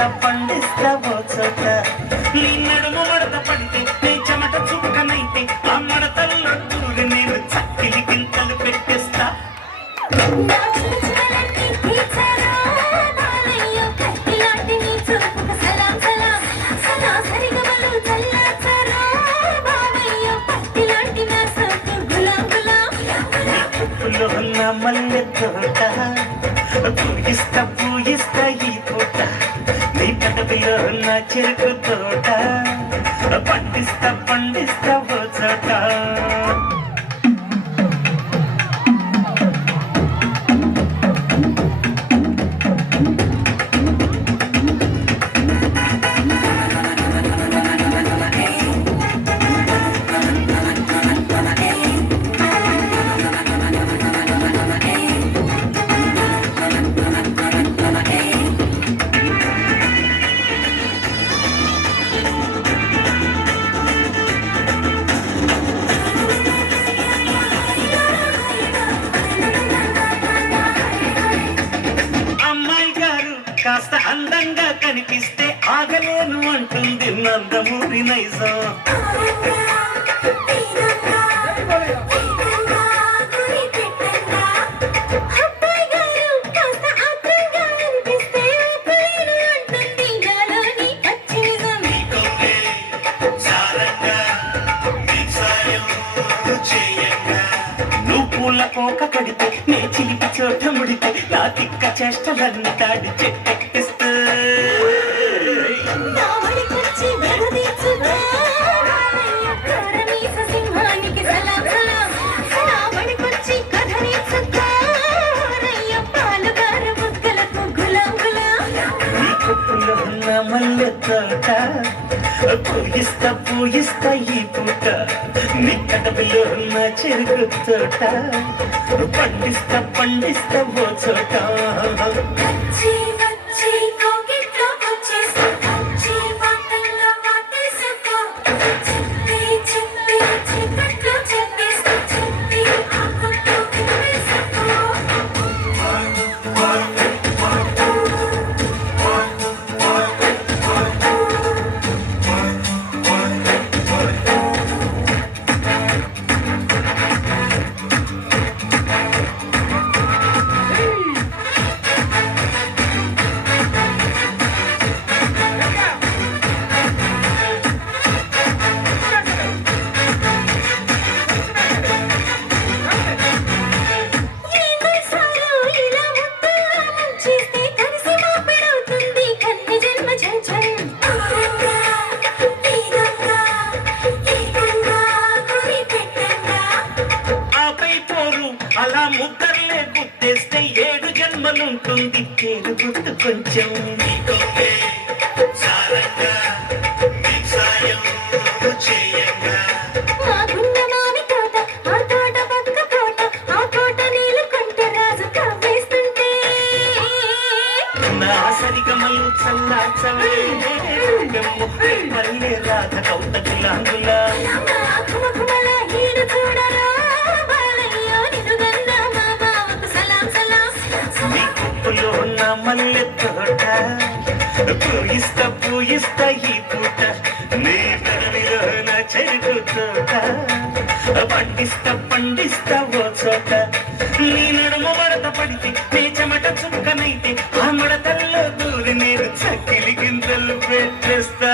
పండిస్తా పండిస్తా ఓ చోట నీ నడుము మడత పడితే నీ చెమట చుక్కనైతే ఆ మడతల్లో దూరి నేను చక్కిలి గింతలు పెట్టేస్తా. ఉన్న మల్లె తోట పూయిస్తా పూయిస్తా ఈ పూట నీ పెదవిలో ఉన్న చెరుకు తోట పండిస్తా పండిస్తా ఓ చోట. కాస్త అందంగా కనిపిస్తే ఆగలేను అంటుంది నందమూరి నైజం. నువ్వు పూల పోక కడితే నే చిలిపి చోట ముడితే నా తిక్క చేష్టలన్నీ తాడి చెట్టెక్కిస్తా. నీ కొప్పులో ఉన్న మల్లె తోట పూయిస్తా పూయిస్తా ఈ పూట నీ కడపలో ఉన్న చెరుకు తోట పండిస్తా పండిస్తా ఓ చోట. అలా ముద్దర్లే గుర్తేస్తే 7 జన్మలుంటుంది తేరు గుర్తు కొంచెం. నా సరిగమలు చల్లాచవే మళ్ళీ రాధ కౌత గులాంగులా ఉన్న మల్లె తోట పూయిస్తా పూయిస్తా ఈ పూట నీ పెదవిలో నా చెరుకు తోట పండిస్తా పండిస్తా ఓ చోట నీ నడుము మడత పడితే నీ చెమట చుక్కనైతే ఆ మడతల్లో దూరి నేను చక్కిలి గింతలు పెట్టేస్తా.